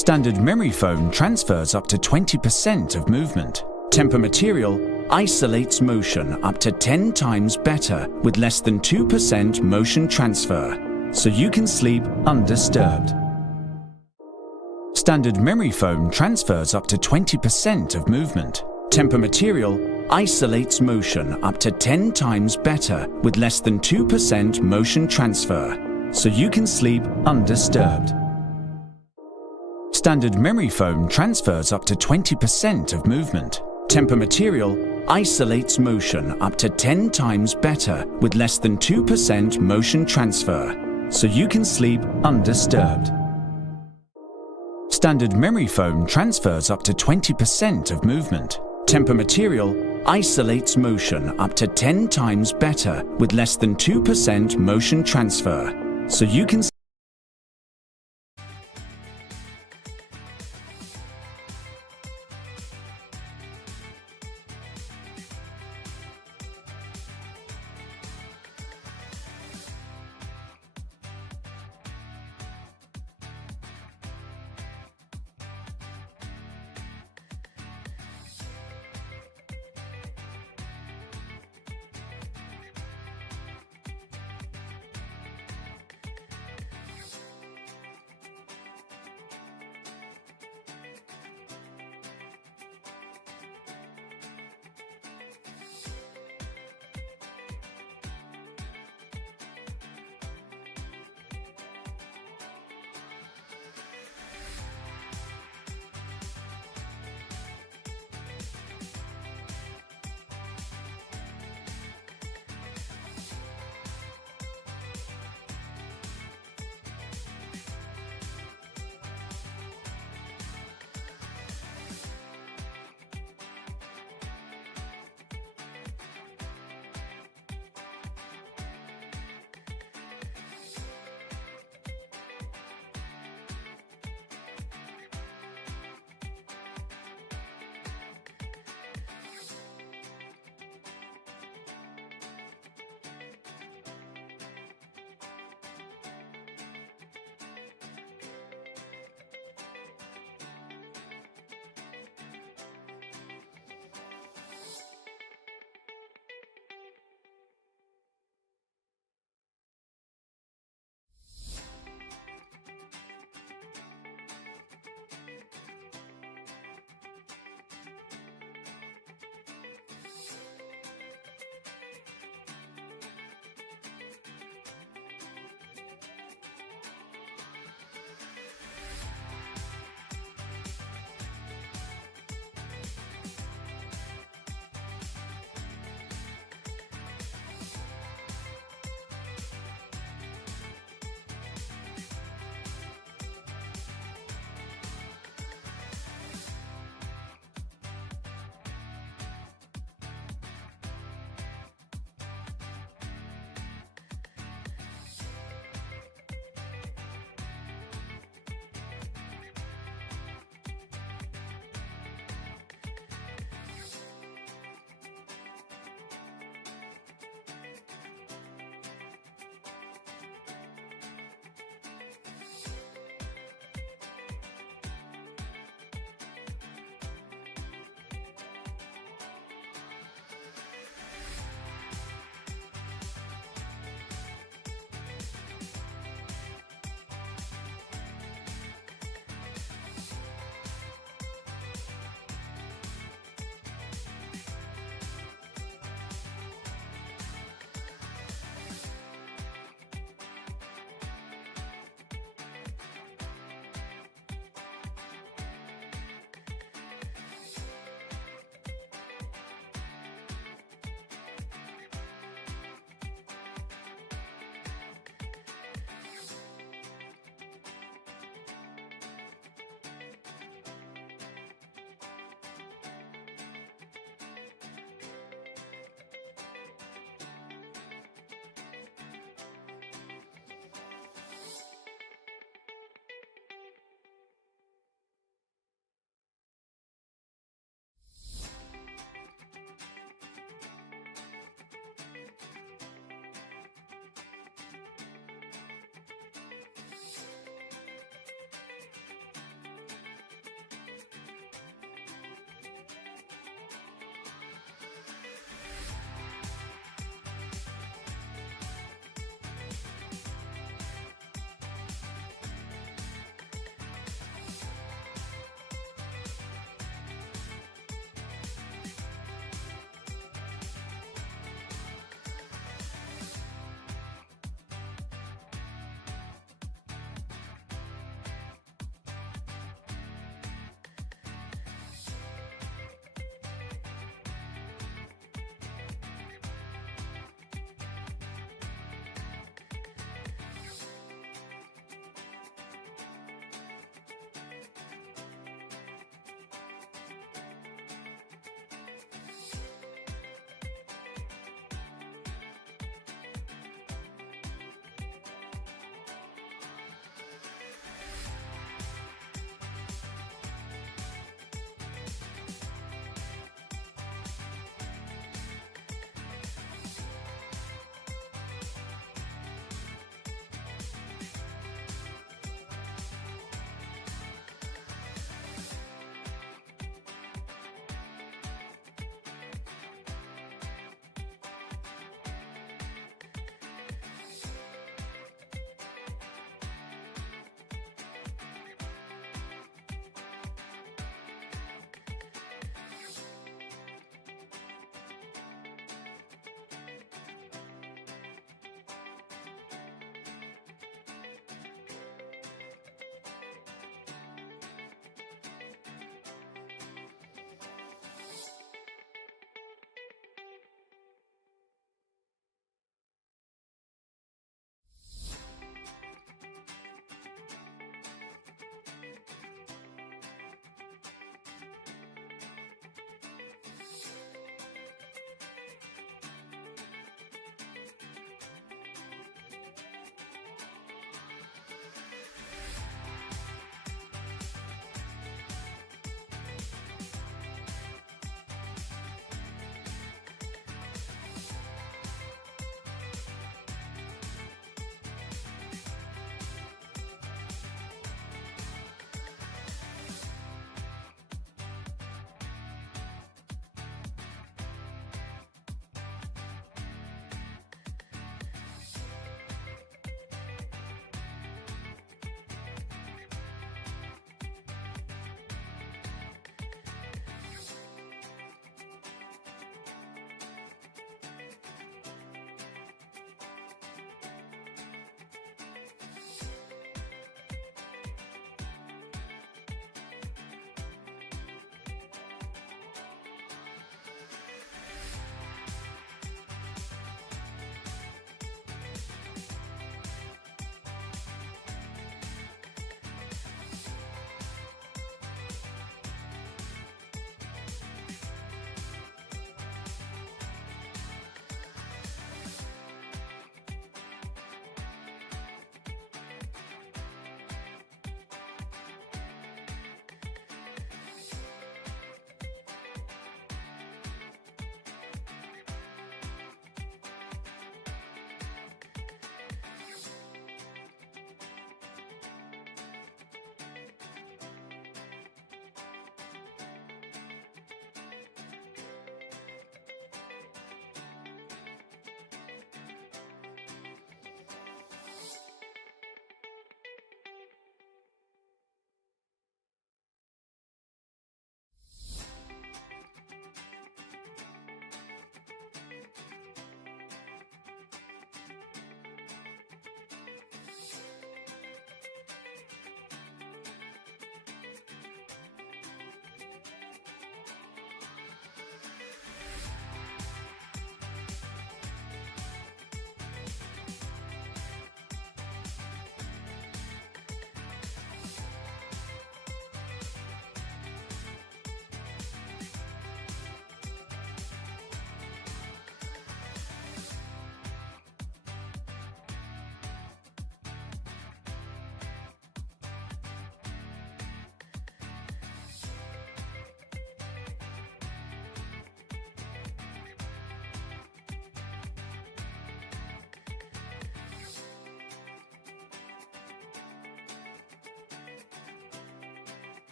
Standard memory foam transfers up to 20% of movement. Temper material isolates motion up to 10 times better with less than 2% motion transfer, so you can sleep undisturbed. Standard memory foam transfers up to 20% of movement. Temper material isolates motion up to 10 times better with less than 2% motion transfer, so you can sleep undisturbed. Standard memory foam transfers up to 20% of movement. Temper material isolates motion up to 10 times better with less than 2% motion transfer, so you can sleep undisturbed. Standard memory foam transfers up to 20% of movement. Temper material isolates motion up to 10 times better with less than 2% motion transfer, so you can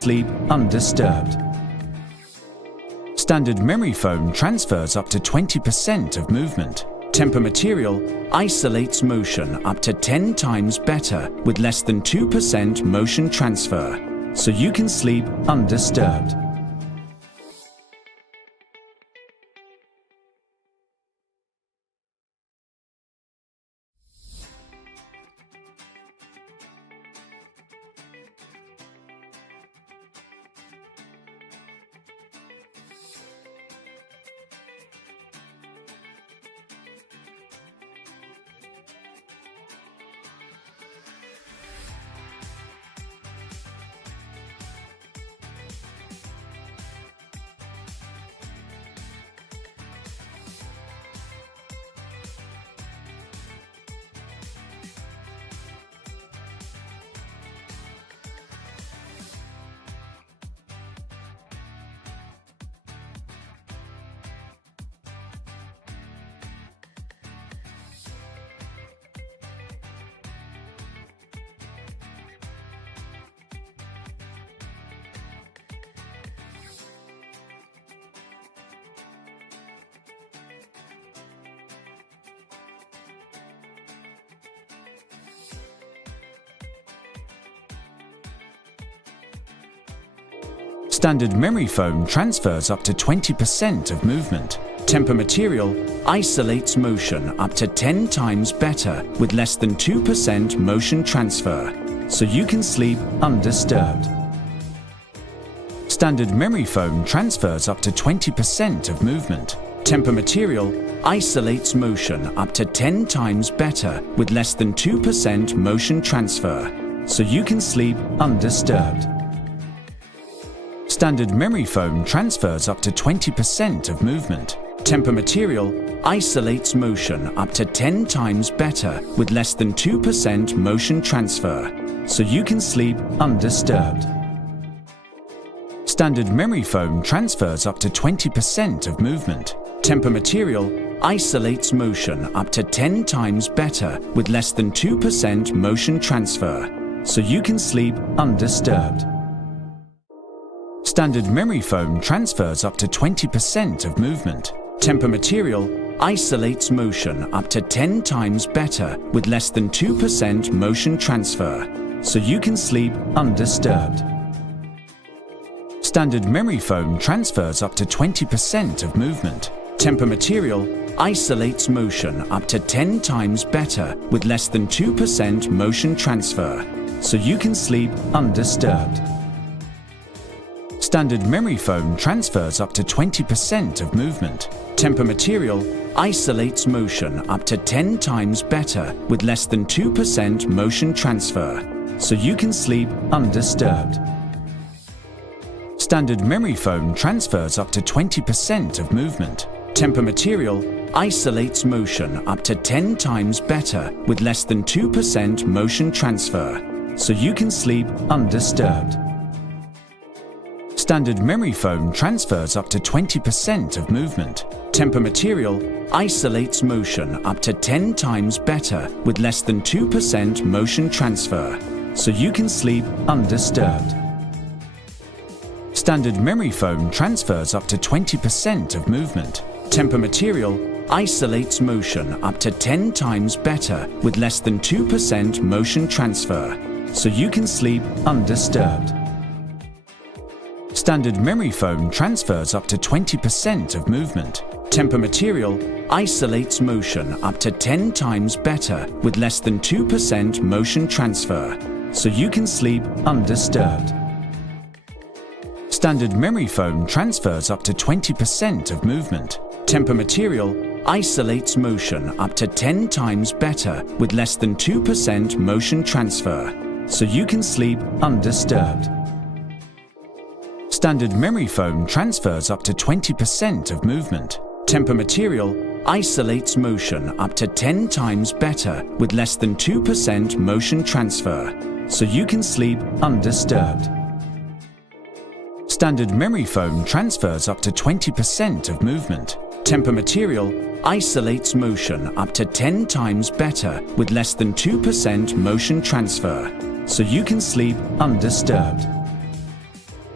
sleep undisturbed. Standard memory foam transfers up to 20% of movement. Temper material isolates motion up to 10 times better with less than 2% motion transfer, so you can sleep undisturbed. Standard memory foam transfers up to 20% of movement. Temper material isolates motion up to 10 times better with less than 2% motion transfer, so you can sleep undisturbed. Standard memory foam transfers up to 20% of movement. Temper material isolates motion up to 10 times better with less than 2% motion transfer, so you can sleep undisturbed. Standard memory foam transfers up to 20% of movement. Temper material isolates motion up to 10 times better with less than 2% motion transfer, so you can sleep undisturbed. Standard memory foam transfers up to 20% of movement. Temper material isolates motion up to 10 times better with less than 2% motion transfer, so you can sleep undisturbed. Standard memory foam transfers up to 20% of movement. Temper material isolates motion up to 10 times better with less than 2% motion transfer, so you can sleep undisturbed. Standard memory foam transfers up to 20% of movement. Temper material isolates motion up to 10 times better with less than 2% motion transfer, so you can sleep undisturbed. Standard memory foam transfers up to 20% of movement. Temper material isolates motion up to 10 times better with less than 2% motion transfer, so you can sleep undisturbed. Standard memory foam transfers up to 20% of movement. Temper material isolates motion up to 10 times better with less than 2% motion transfer, so you can sleep undisturbed. Standard memory foam transfers up to 20% of movement. Temper material isolates motion up to 10 times better with less than 2% motion transfer, so you can sleep undisturbed. Standard memory foam transfers up to 20% of movement. Temper material isolates motion up to 10 times better with less than 2% motion transfer, so you can sleep undisturbed. Standard memory foam transfers up to 20% of movement. Temper material isolates motion up to 10 times better with less than 2% motion transfer, so you can sleep undisturbed. Standard memory foam transfers up to 20% of movement. Temper material isolates motion up to 10 times better with less than 2% motion transfer, so you can sleep undisturbed. Standard memory foam transfers up to 20% of movement. Temper material isolates motion up to 10 times better with less than 2% motion transfer, so you can sleep undisturbed. Standard memory foam transfers up to 20% of movement. Temper material isolates motion up to 10 times better with less than 2% motion transfer, so you can sleep undisturbed.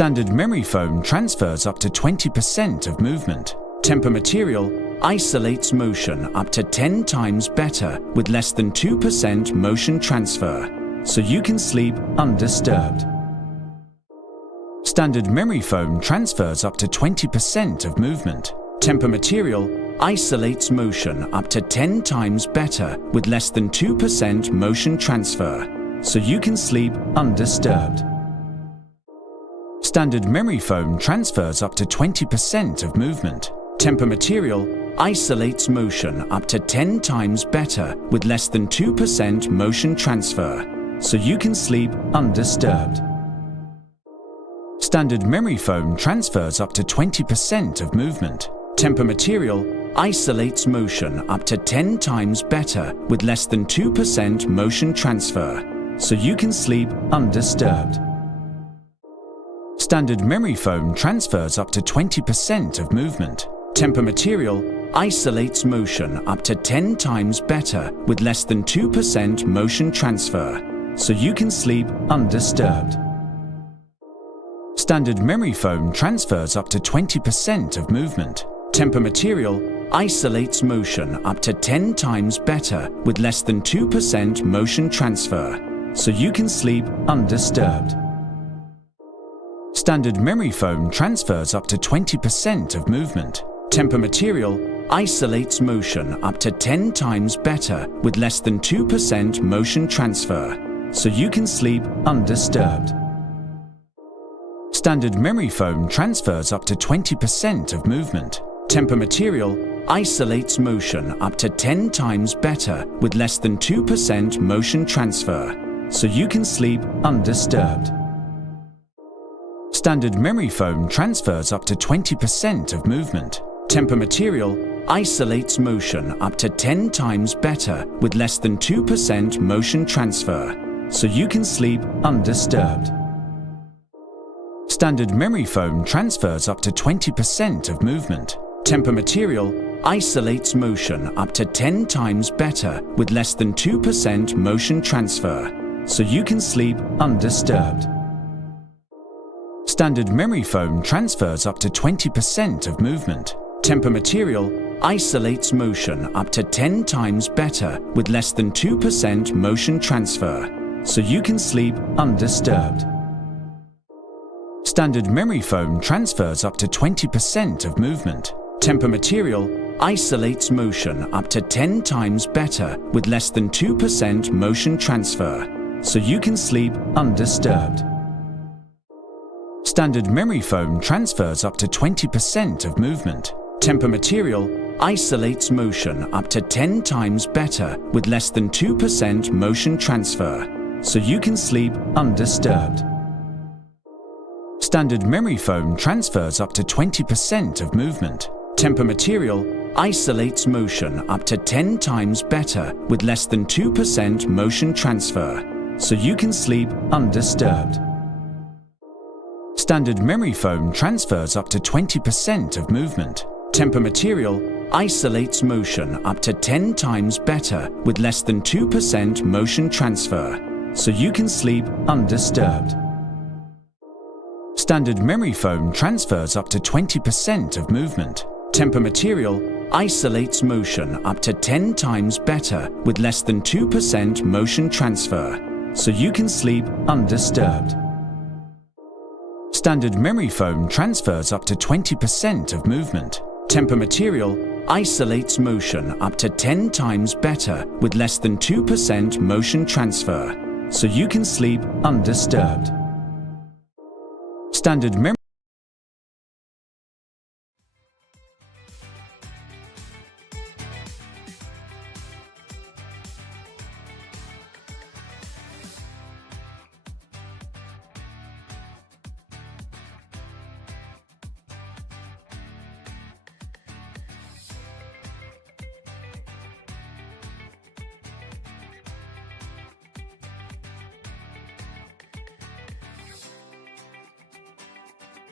Standard memory foam transfers up to 20% of movement. Temper material isolates motion up to 10 times better with less than 2% motion transfer, so you can sleep undisturbed. Standard memory foam transfers up to 20% of movement. Temper material isolates motion up to 10 times better with less than 2% motion transfer, so you can sleep undisturbed. Standard memory foam transfers up to 20% of movement. Temper material isolates motion up to 10 times better with less than 2% motion transfer, so you can sleep undisturbed. Standard memory foam transfers up to 20% of movement. Temper material isolates motion up to 10 times better with less than 2% motion transfer, so you can sleep undisturbed. Standard memory foam transfers up to 20% of movement. Temper material isolates motion up to 10 times better with less than 2% motion transfer, so you can sleep undisturbed. Standard memory foam transfers up to 20% of movement. Temper material isolates motion up to 10 times better with less than 2% motion transfer, so you can sleep undisturbed. Standard memory foam transfers up to 20% of movement. Temper material isolates motion up to 10 times better with less than 2% motion transfer, so you can sleep undisturbed. Standard memory foam transfers up to 20% of movement. Temper material isolates motion up to 10 times better with less than 2% motion transfer, so you can sleep undisturbed. Standard memory foam transfers up to 20% of movement. Temper material isolates motion up to 10 times better with less than 2% motion transfer, so you can sleep undisturbed. Standard memory foam transfers up to 20% of movement. Temper material isolates motion up to 10 times better with less than 2% motion transfer, so you can sleep undisturbed. Standard memory foam transfers up to 20% of movement. Temper material isolates motion up to 10 times better with less than 2% motion transfer, so you can sleep undisturbed. Standard memory foam transfers up to 20% of movement. Temper material isolates motion up to 10 times better with less than 2% motion transfer, so you can sleep undisturbed. Standard memory foam transfers up to 20% of movement. Temper material isolates motion up to 10 times better with less than 2% motion transfer, so you can sleep undisturbed. Standard memory foam transfers up to 20% of movement. Temper material isolates motion up to 10 times better with less than 2% motion transfer, so you can sleep undisturbed. Standard memory foam transfers up to 20% of movement. Temper material isolates motion up to 10 times better with less than 2% motion transfer, so you can sleep undisturbed. Standard memory foam transfers up to 20% of movement. Temper material isolates motion up to 10 times better with less than 2% motion transfer, so you can sleep undisturbed. Standard memory foam transfers up to 20% of movement. Temper material isolates motion up to 10 times better with less than 2% motion transfer, so you can sleep undisturbed. Standard memory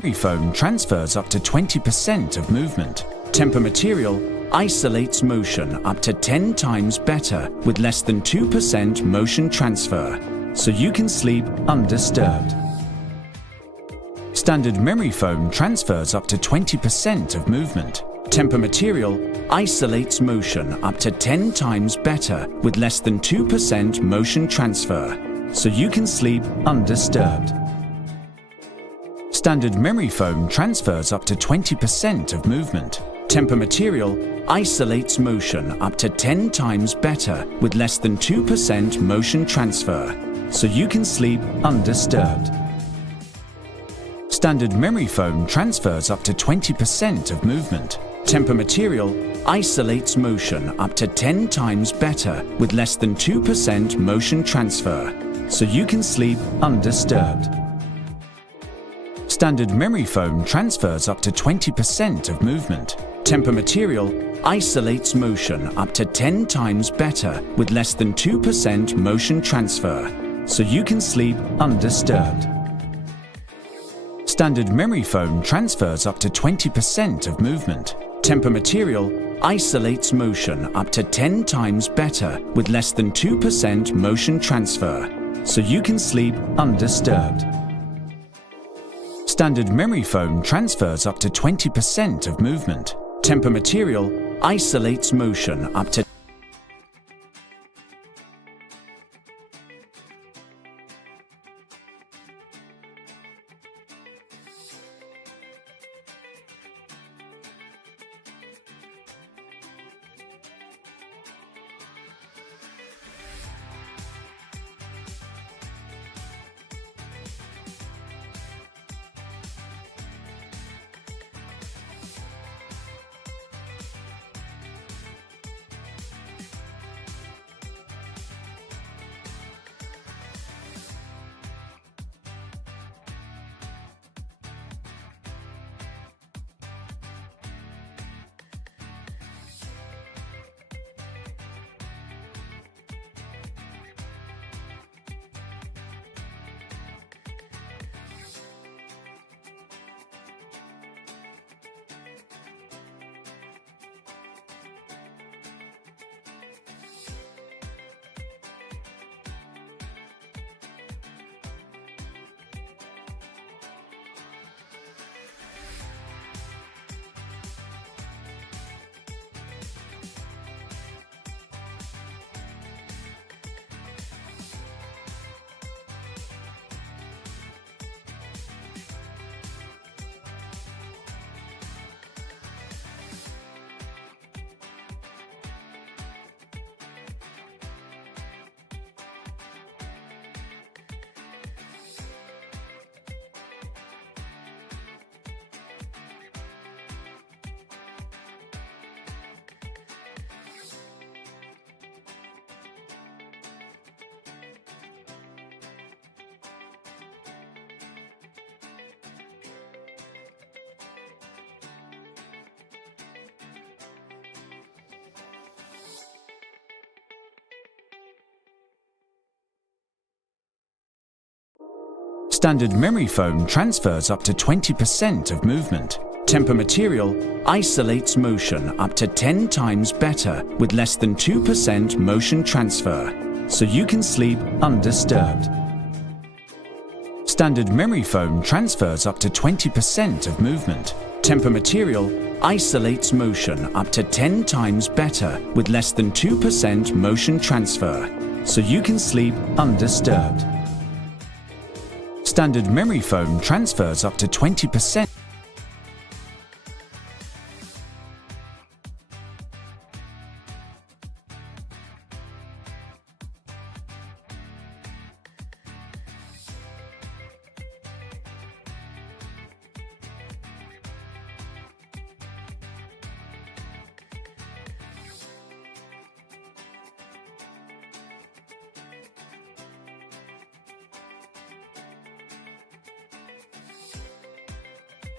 Memory foam transfers up to 20% of movement. Temper material isolates motion up to 10 times better with less than 2% motion transfer, so you can sleep undisturbed. Standard memory foam transfers up to 20% of movement. Temper material isolates motion up to 10 times better with less than 2% motion transfer, so you can sleep undisturbed. Standard memory foam transfers up to 20% of movement. Temper material isolates motion up to 10 times better with less than 2% motion transfer, so you can sleep undisturbed. Standard memory foam transfers up to 20% of movement. Temper material isolates motion up to 10 times better with less than 2% motion transfer, so you can sleep undisturbed. Standard memory foam transfers up to 20% of movement. Temper material isolates motion up to 10 times better with less than 2% motion transfer, so you can sleep undisturbed. Standard memory foam transfers up to 20% of movement. Temper material isolates motion up to 10 times better with less than 2% motion transfer, so you can sleep undisturbed. Standard memory foam transfers up to 20% of movement. Temper material isolates motion up to Standard memory foam transfers up to 20% of movement. Temper material isolates motion up to 10 times better with less than 2% motion transfer, so you can sleep undisturbed. Standard memory foam transfers up to 20% of movement. Temper material isolates motion up to 10 times better with less than 2% motion transfer, so you can sleep undisturbed. Standard memory foam transfers up to 20%.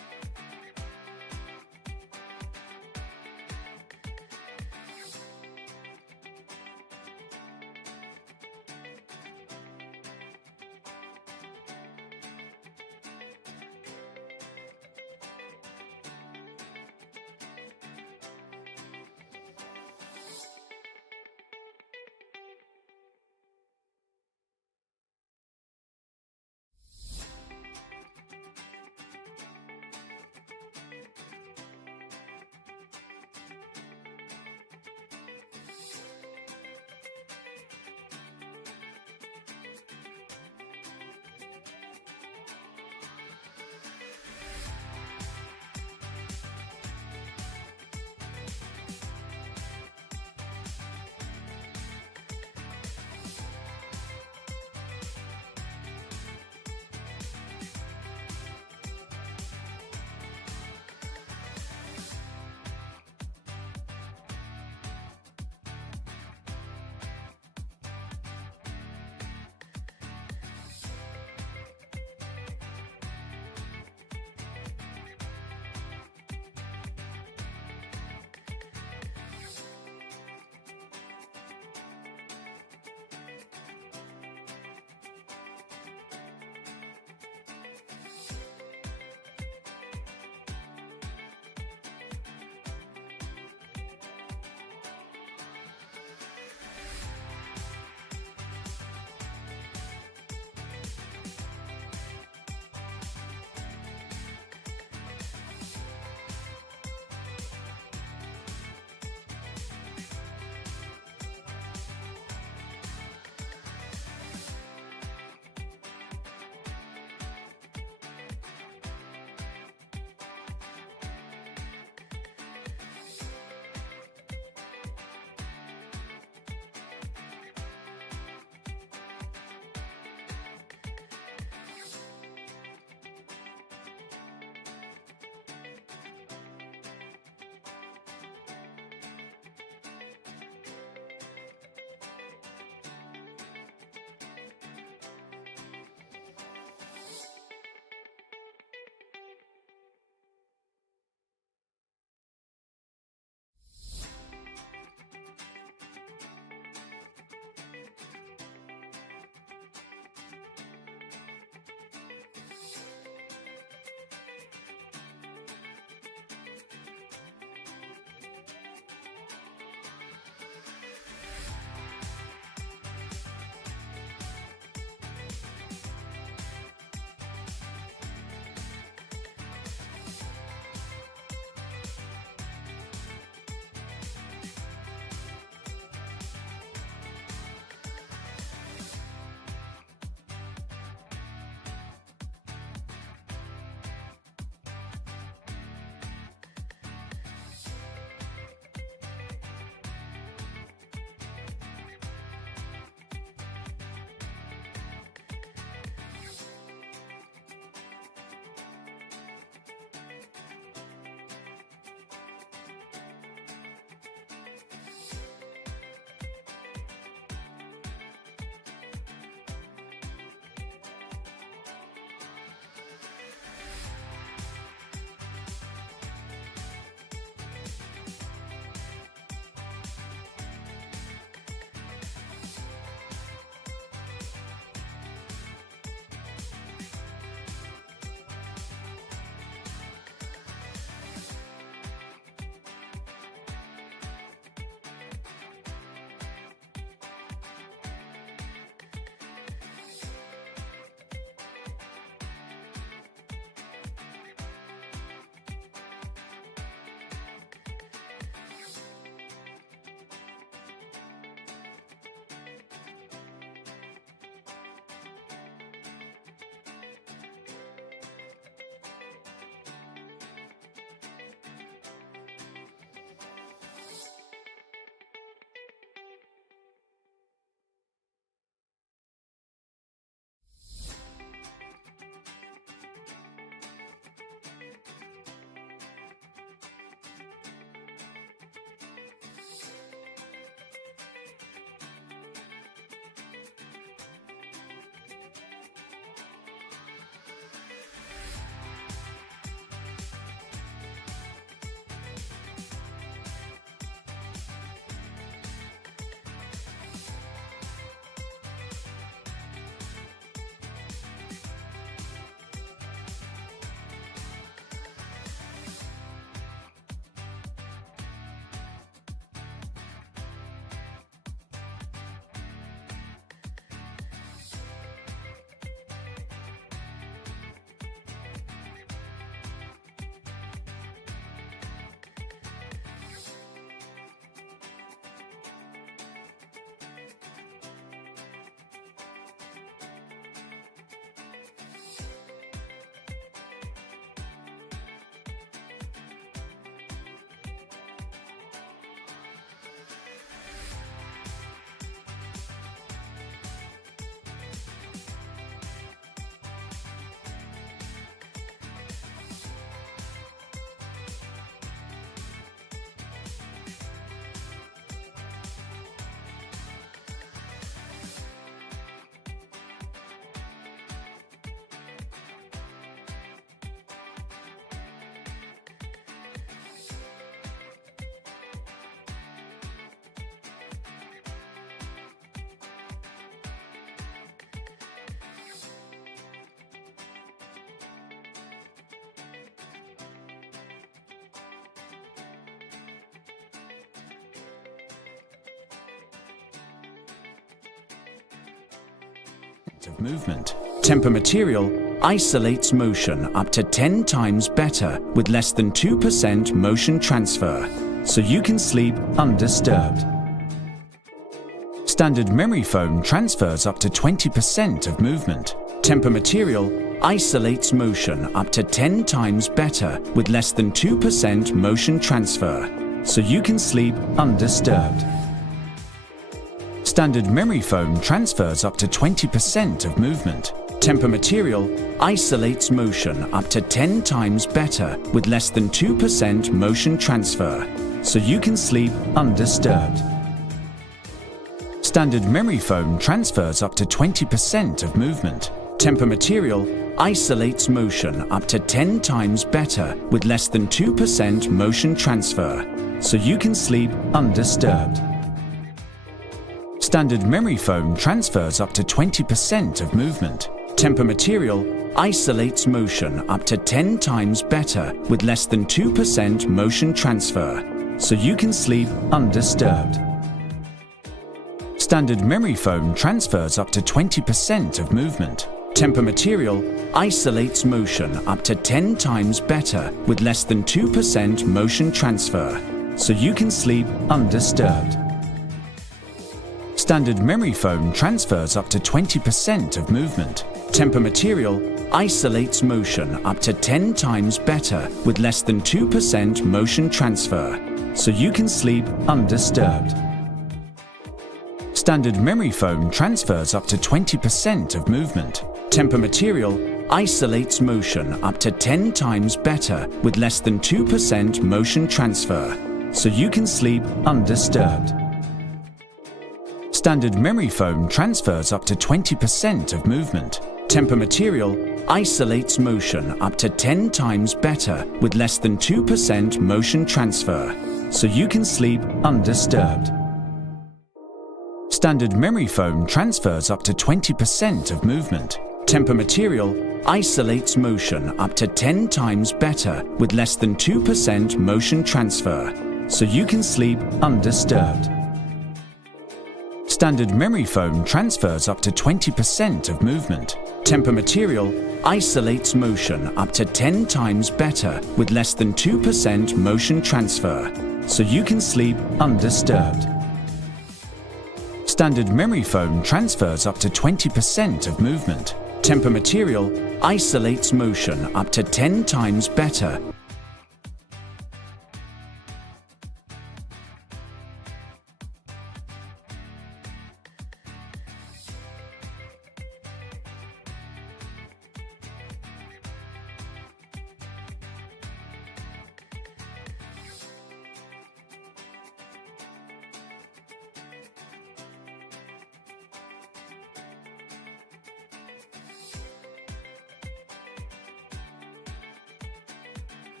of movement. Temper material isolates motion up to 10 times better with less than 2% motion transfer, so you can sleep undisturbed. Standard memory foam transfers up to 20% of movement. Temper material isolates motion up to 10 times better with less than 2% motion transfer, so you can sleep undisturbed. Standard memory foam transfers up to 20% of movement. Temper material isolates motion up to 10 times better with less than 2% motion transfer, so you can sleep undisturbed. Standard memory foam transfers up to 20% of movement. Temper material isolates motion up to 10 times better with less than 2% motion transfer, so you can sleep undisturbed. Standard memory foam transfers up to 20% of movement. Temper material isolates motion up to 10 times better with less than 2% motion transfer, so you can sleep undisturbed. Standard memory foam transfers up to 20% of movement. Temper material isolates motion up to 10 times better with less than 2% motion transfer, so you can sleep undisturbed. Standard memory foam transfers up to 20% of movement. Temper material isolates motion up to 10 times better with less than 2% motion transfer, so you can sleep undisturbed. Standard memory foam transfers up to 20% of movement. Temper material isolates motion up to 10 times better with less than 2% motion transfer, so you can sleep undisturbed. Standard memory foam transfers up to 20% of movement. Temper material isolates motion up to 10 times better with less than 2% motion transfer, so you can sleep undisturbed. Standard memory foam transfers up to 20% of movement. Temper material isolates motion up to 10 times better with less than 2% motion transfer, so you can sleep undisturbed. Standard memory foam transfers up to 20% of movement. Temper material isolates motion up to 10 times better with less than 2% motion transfer, so you can sleep undisturbed. Standard memory foam transfers up to 20% of movement. Temper material isolates motion up to 10 times better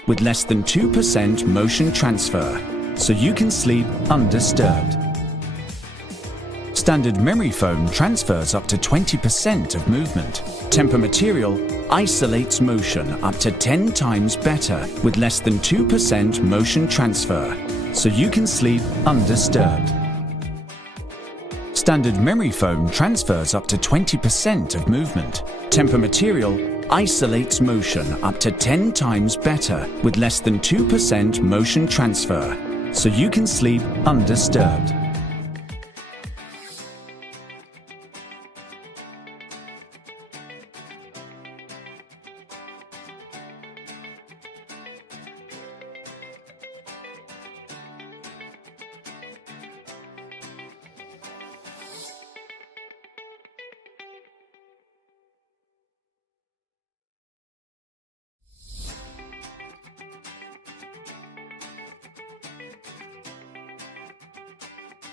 with less than 2% motion transfer, so you can sleep undisturbed. Standard memory foam transfers up to 20% of movement. Temper material isolates motion up to 10 times better with less than 2% motion transfer, so you can sleep undisturbed. Standard memory foam transfers up to 20% of movement. Temper material isolates motion up to 10 times better with less than 2% motion transfer, so you can sleep undisturbed.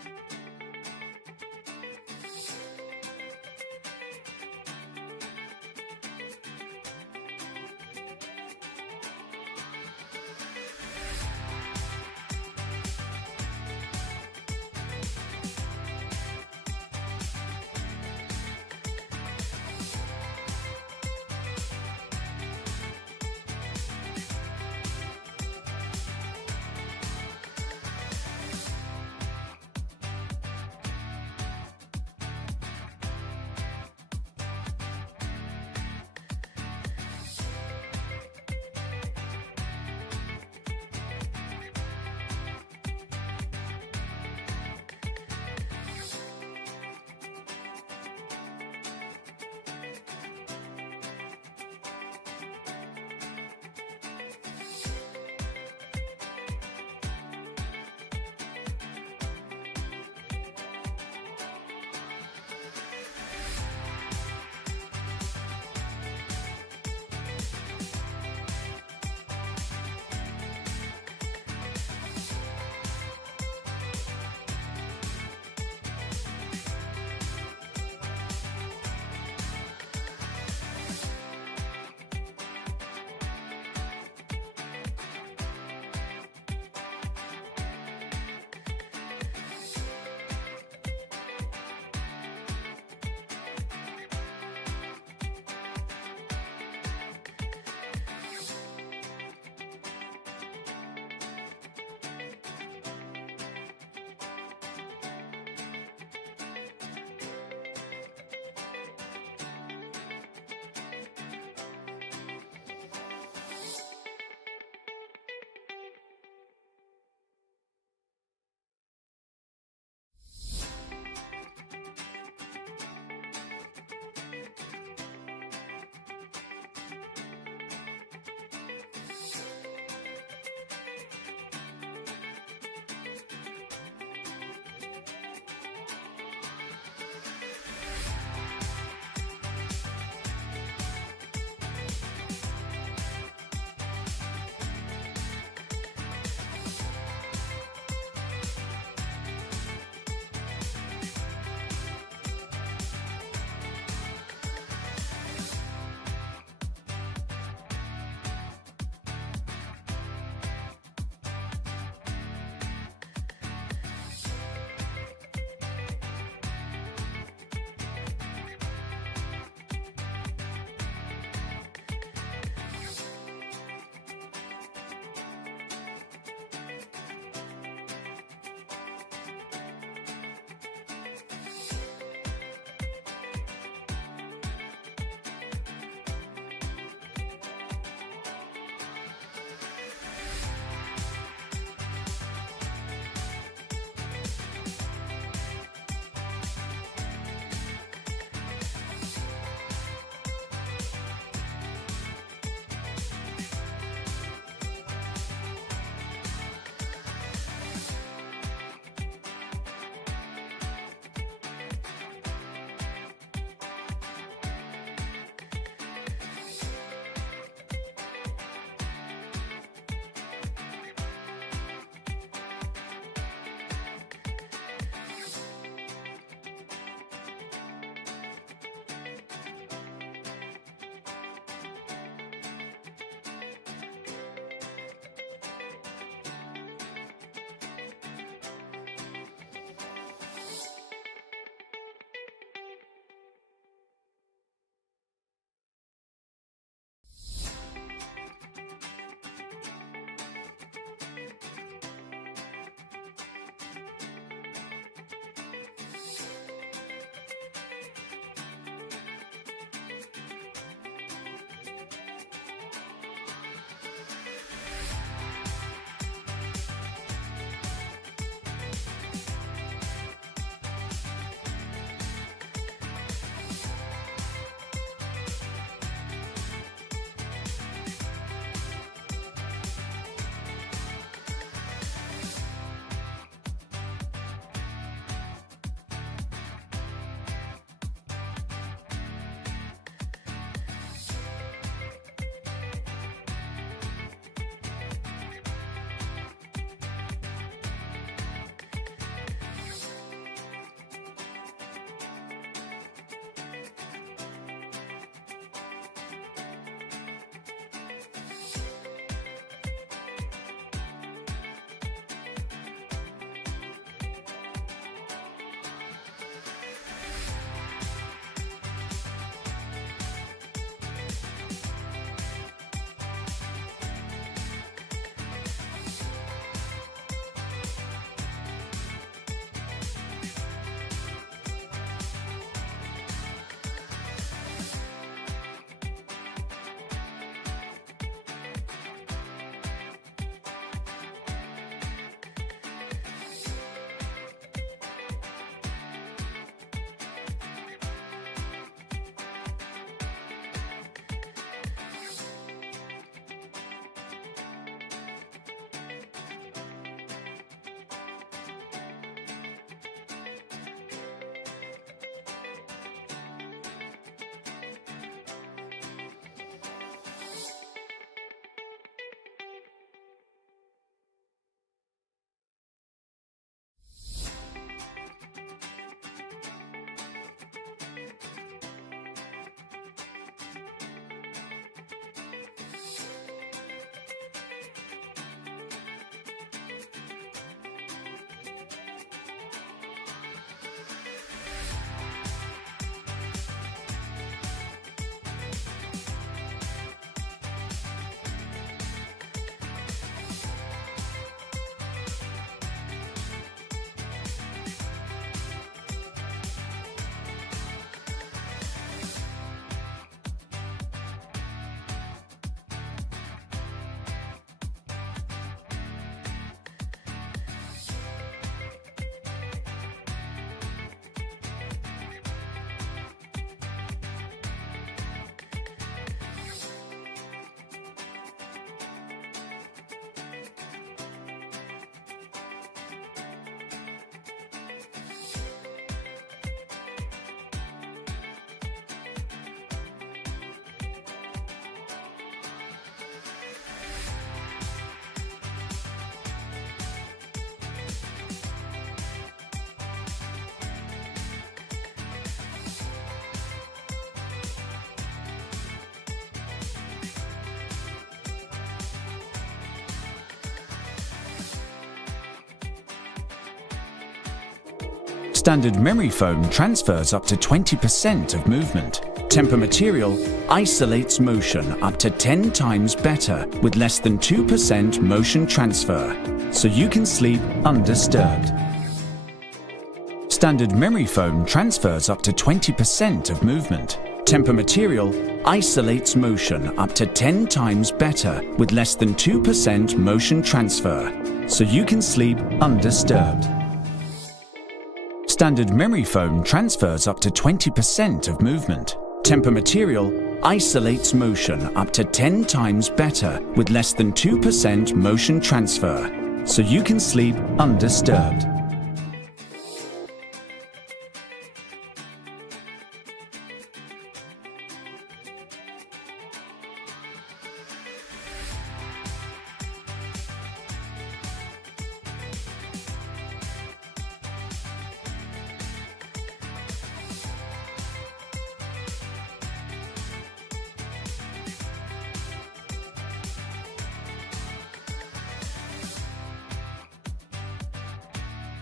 Standard memory foam transfers up to 20% of movement. Temper material isolates motion up to 10 times better with less than 2% motion transfer, so you can sleep undisturbed. Standard memory foam transfers up to 20% of movement. Temper material isolates motion up to 10 times better with less than 2% motion transfer, so you can sleep undisturbed. Standard memory foam transfers up to 20% of movement. Temper material isolates motion up to 10 times better with less than 2% motion transfer, so you can sleep undisturbed.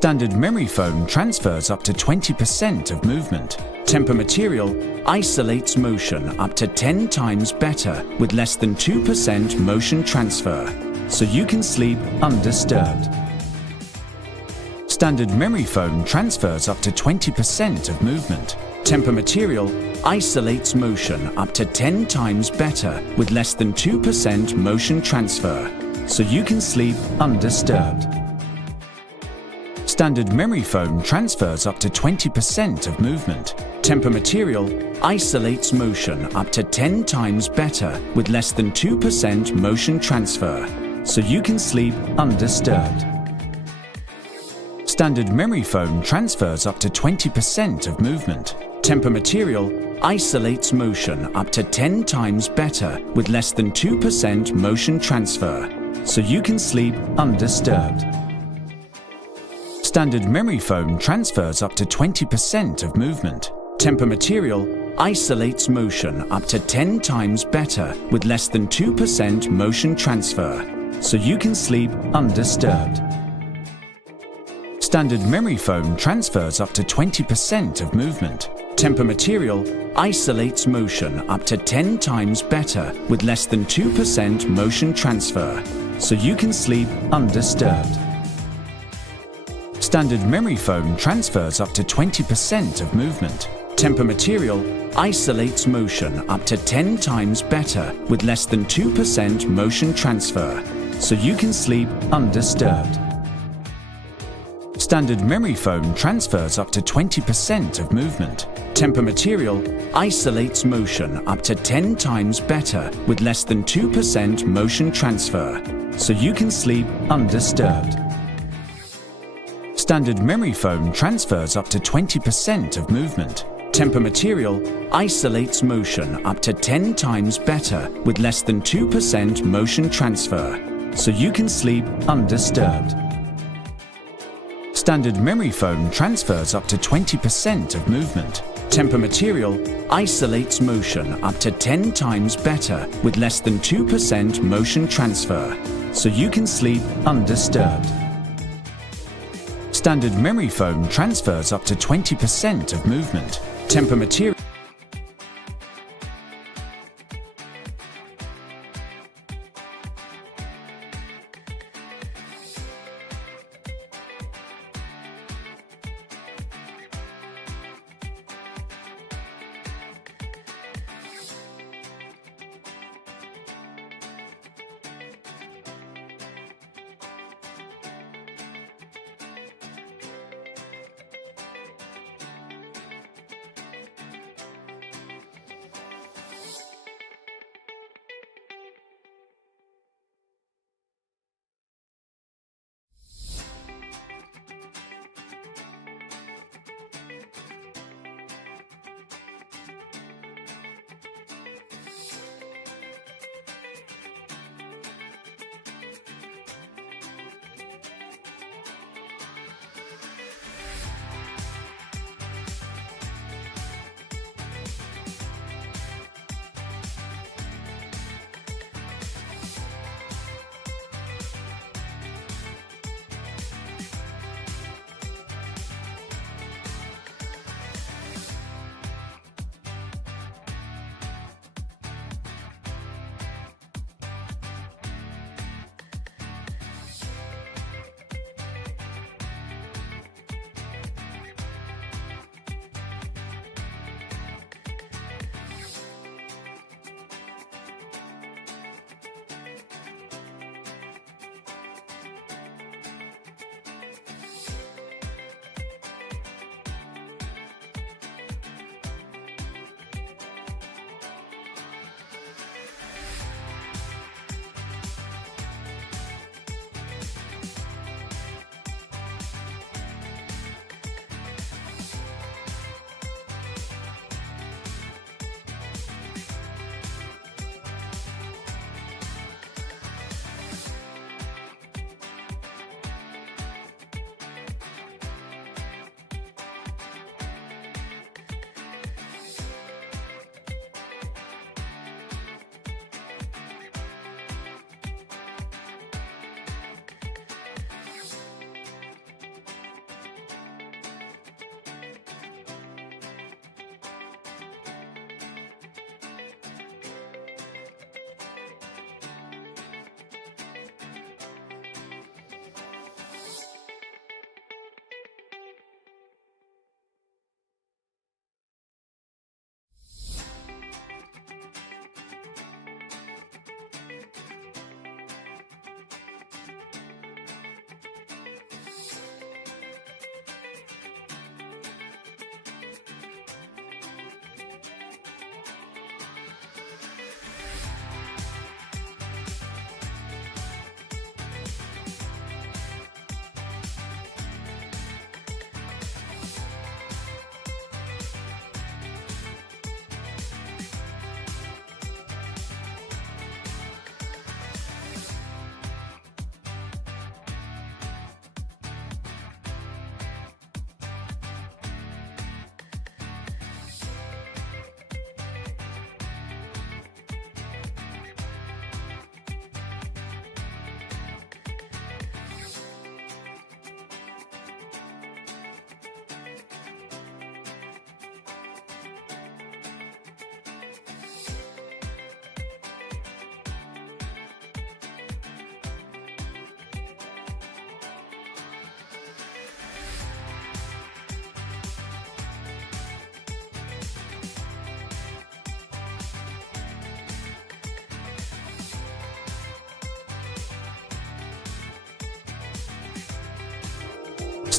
Standard memory foam transfers up to 20% of movement. Temper material isolates motion up to 10 times better with less than 2% motion transfer, so you can sleep undisturbed. Standard memory foam transfers up to 20% of movement. Temper material isolates motion up to 10 times better with less than 2% motion transfer, so you can sleep undisturbed. Standard memory foam transfers up to 20% of movement. Temper material isolates motion up to 10 times better with less than 2% motion transfer, so you can sleep undisturbed. Standard memory foam transfers up to 20% of movement. Temper material isolates motion up to 10 times better with less than 2% motion transfer, so you can sleep undisturbed. Standard memory foam transfers up to 20% of movement. Temper material isolates motion up to 10 times better with less than 2% motion transfer, so you can sleep undisturbed. Standard memory foam transfers up to 20% of movement. Temper material isolates motion up to 10 times better with less than 2% motion transfer, so you can sleep undisturbed. Standard memory foam transfers up to 20% of movement. Temper material isolates motion up to 10 times better with less than 2% motion transfer, so you can sleep undisturbed. Standard memory foam transfers up to 20% of movement. Temper material isolates motion up to 10 times better with less than 2% motion transfer, so you can sleep undisturbed. Standard memory foam transfers up to 20% of movement. Temper material isolates motion up to 10 times better with less than 2% motion transfer, so you can sleep undisturbed. Standard memory foam transfers up to 20% of movement. Temper material isolates motion up to 10 times better with less than 2% motion transfer, so you can sleep undisturbed. Standard memory foam transfers up to 20% of movement. Temper material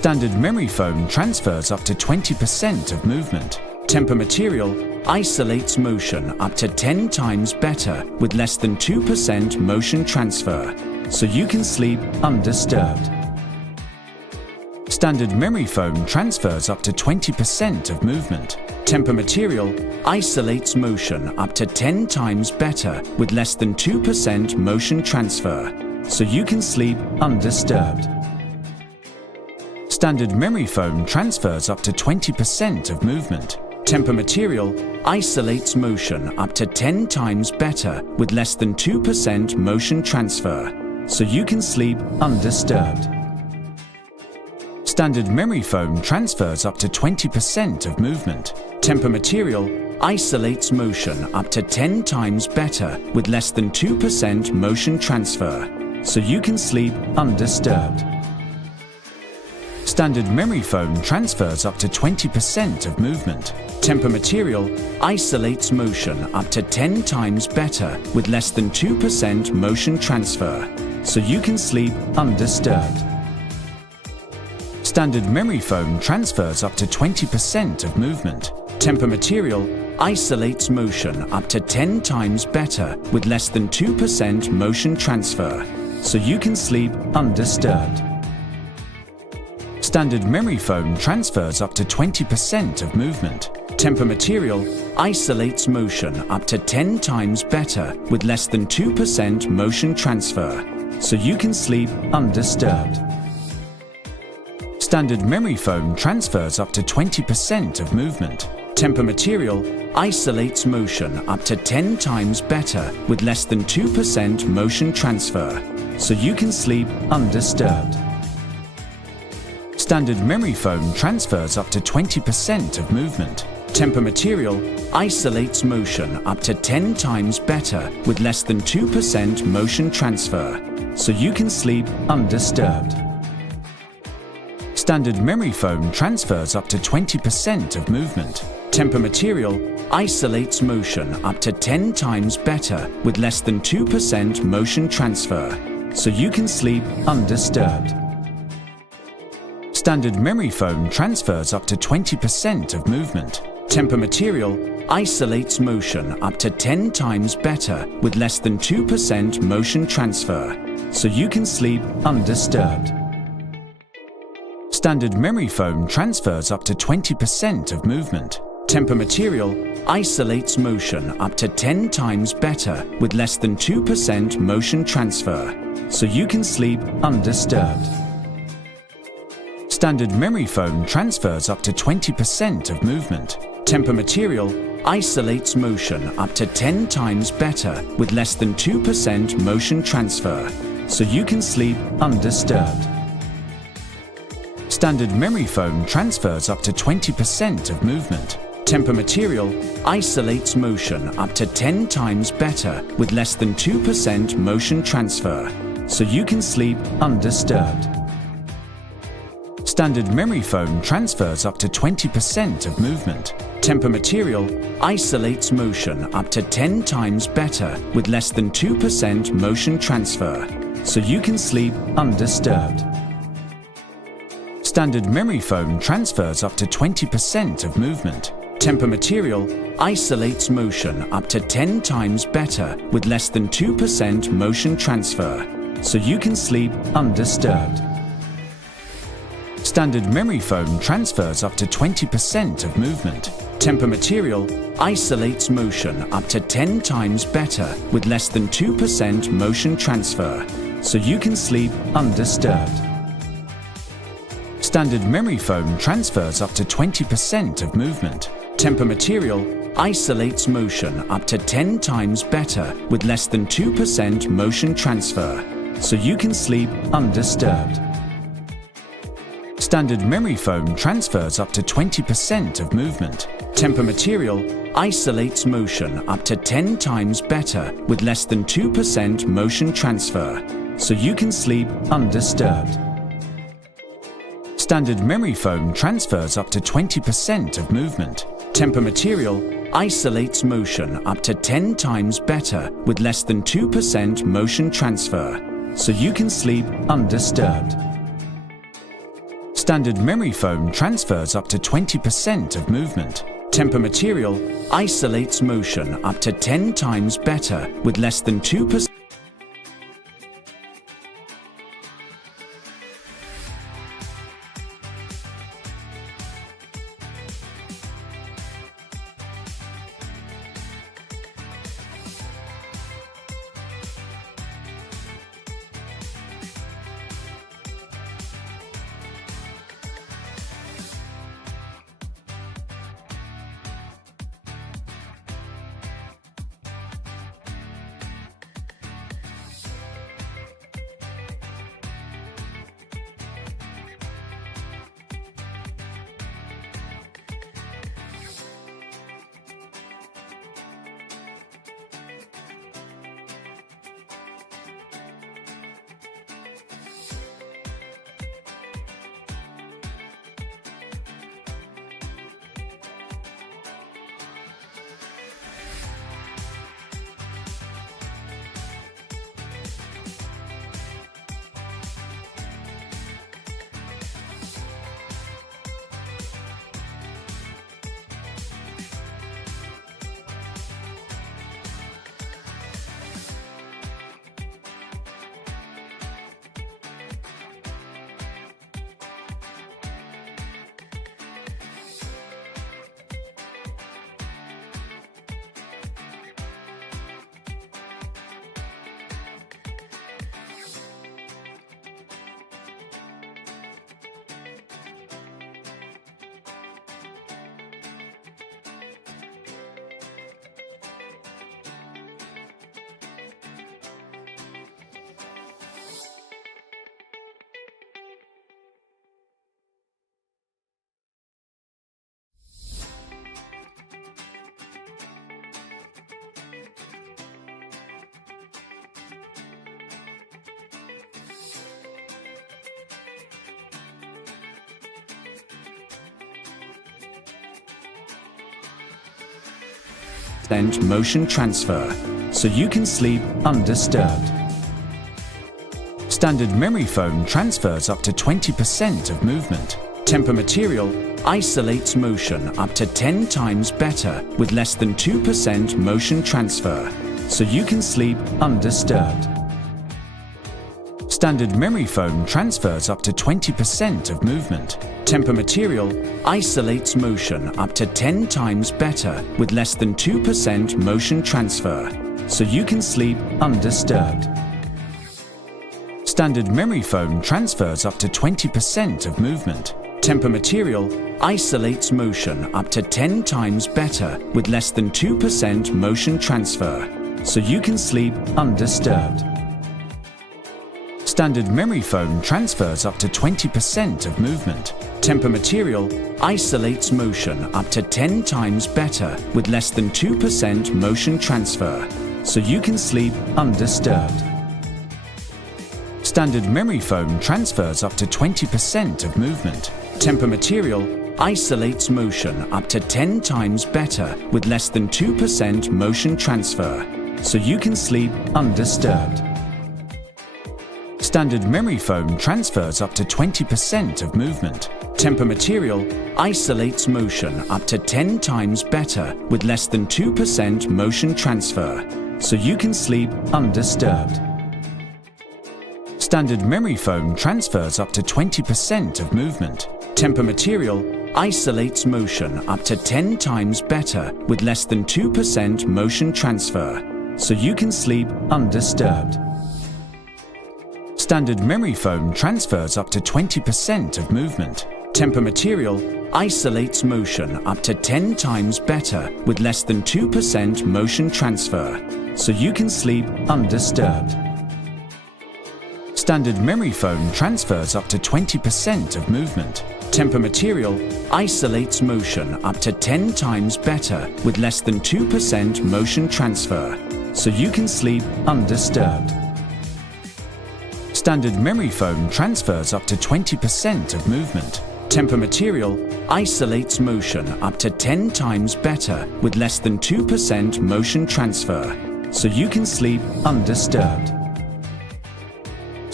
Standard memory foam transfers up to 20% of movement. Temper material isolates motion up to 10 times better with less than 2% motion transfer, so you can sleep undisturbed. Standard memory foam transfers up to 20% of movement. Temper material isolates motion up to 10 times better with less than 2% motion transfer, so you can sleep undisturbed. Standard memory foam transfers up to 20% of movement. Temper material isolates motion up to 10 times better with less than 2% motion transfer, so you can sleep undisturbed. Standard memory foam transfers up to 20% of movement. Temper material isolates motion up to 10 times better with less than 2% motion transfer, so you can sleep undisturbed. Standard memory foam transfers up to 20% of movement. Temper material isolates motion up to 10 times better with less than 2% motion transfer, so you can sleep undisturbed. Standard memory foam transfers up to 20% of movement. Temper material isolates motion up to 10 times better with less than 2% motion transfer, so you can sleep undisturbed. Standard memory foam transfers up to 20% of movement. Temper material isolates motion up to 10 times better with less than 2% motion transfer, so you can sleep undisturbed. Standard memory foam transfers up to 20% of movement. Temper material isolates motion up to 10 times better with less than 2% motion transfer, so you can sleep undisturbed. Standard memory foam transfers up to 20% of movement. Temper material isolates motion up to 10 times better with less than 2% motion transfer, so you can sleep undisturbed. Standard memory foam transfers up to 20% of movement. Temper material isolates motion up to 10 times better with less than 2% motion transfer, so you can sleep undisturbed. Standard memory foam transfers up to 20% of movement. Temper material isolates motion up to 10 times better with less than 2% motion transfer, so you can sleep undisturbed. Standard memory foam transfers up to 20% of movement. Temper material isolates motion up to 10 times better with less than 2% motion transfer, so you can sleep undisturbed. Standard memory foam transfers up to 20% of movement. Temper material isolates motion up to 10 times better with less than 2% motion transfer, so you can sleep undisturbed. Standard memory foam transfers up to 20% of movement. Temper material isolates motion up to 10 times better with less than 2% motion transfer, so you can sleep undisturbed. Standard memory foam transfers up to 20% of movement. Temper material isolates motion up to 10 times better with less than 2% motion transfer, so you can sleep undisturbed. Standard memory foam transfers up to 20% of movement. Temper material isolates motion up to 10 times better with less than 2% motion transfer, so you can sleep undisturbed. Standard memory foam transfers up to 20% of movement. Temper material isolates motion up to 10 times better with less than 2% motion transfer, so you can sleep undisturbed. Standard memory foam transfers up to 20% of movement. Temper material isolates motion up to 10 times better with less than 2% motion transfer, so you can sleep undisturbed. Standard memory foam transfers up to 20% of movement. Temper material isolates motion up to 10 times better with less than 2% motion transfer, so you can sleep undisturbed. Standard memory foam transfers up to 20% of movement. Temper material isolates motion up to 10 times better with less than 2% motion transfer, so you can sleep undisturbed. Standard memory foam transfers up to 20% of movement. Temper material isolates motion up to 10 times better with less than 2%. Motion transfer, so you can sleep undisturbed. Standard memory foam transfers up to 20% of movement. Temper material isolates motion up to 10 times better with less than 2% motion transfer, so you can sleep undisturbed. Standard memory foam transfers up to 20% of movement. Temper material isolates motion up to 10 times better with less than 2% motion transfer, so you can sleep undisturbed. Standard memory foam transfers up to 20% of movement. Temper material isolates motion up to 10 times better with less than 2% motion transfer, so you can sleep undisturbed. Standard memory foam transfers up to 20% of movement. Temper material isolates motion up to 10 times better with less than 2% motion transfer, so you can sleep undisturbed. Standard memory foam transfers up to 20% of movement. Temper material isolates motion up to 10 times better with less than 2% motion transfer, so you can sleep undisturbed. Standard memory foam transfers up to 20% of movement. Temper material isolates motion up to 10 times better with less than 2% motion transfer, so you can sleep undisturbed. Standard memory foam transfers up to 20% of movement. Temper material isolates motion up to 10 times better with less than 2% motion transfer, so you can sleep undisturbed. Standard memory foam transfers up to 20% of movement. Temper material isolates motion up to 10 times better with less than 2% motion transfer, so you can sleep undisturbed. Standard memory foam transfers up to 20% of movement. Temper material isolates motion up to 10 times better with less than 2% motion transfer, so you can sleep undisturbed. Standard memory foam transfers up to 20% of movement. Temper material isolates motion up to 10 times better with less than 2% motion transfer, so you can sleep undisturbed.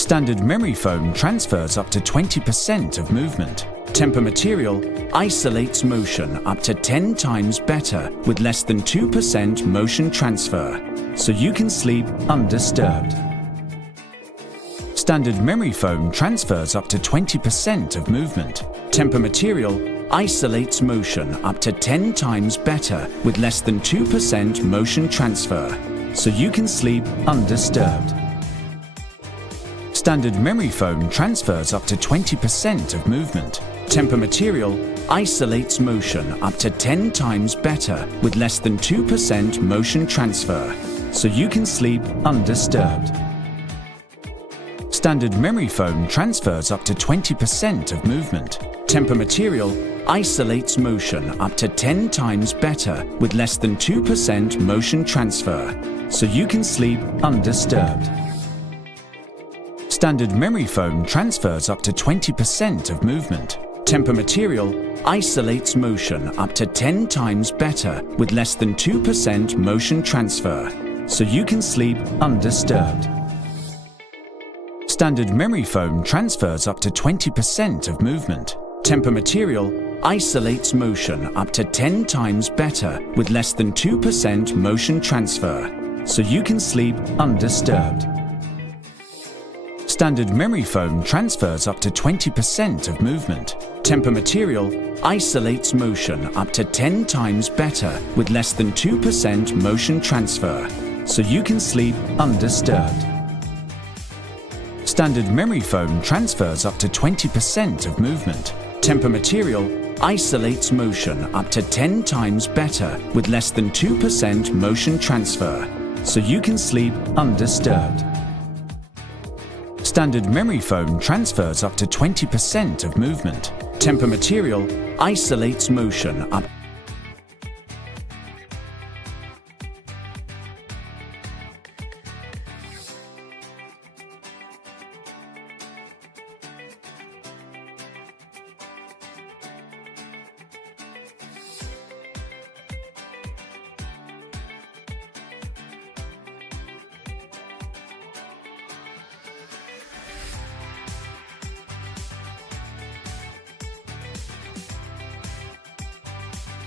Standard memory foam transfers up to 20% of movement. Temper material isolates motion up to 10 times better with less than 2% motion transfer, so you can sleep undisturbed. Standard memory foam transfers up to 20% of movement. Temper material isolates motion up to 10 times better with less than 2% motion transfer, so you can sleep undisturbed. Standard memory foam transfers up to 20% of movement. Temper material isolates motion up to 10 times better with less than 2% motion transfer, so you can sleep undisturbed. Standard memory foam transfers up to 20% of movement. Temper material isolates motion up to 10 times better with less than 2% motion transfer, so you can sleep undisturbed. Standard memory foam transfers up to 20% of movement. Temper material isolates motion up to 10 times better with less than 2% motion transfer, so you can sleep undisturbed. Standard memory foam transfers up to 20% of movement. Temper material isolates motion up to 10 times better with less than 2% motion transfer, so you can sleep undisturbed. Standard memory foam transfers up to 20% of movement. Temper material isolates motion up to 10 times better with less than 2% motion transfer, so you can sleep undisturbed. Standard memory foam transfers up to 20% of movement. Temper material isolates motion up to 10 times better with less than 2% motion transfer, so you can sleep undisturbed. Standard memory foam transfers up to 20% of movement. Temper material isolates motion up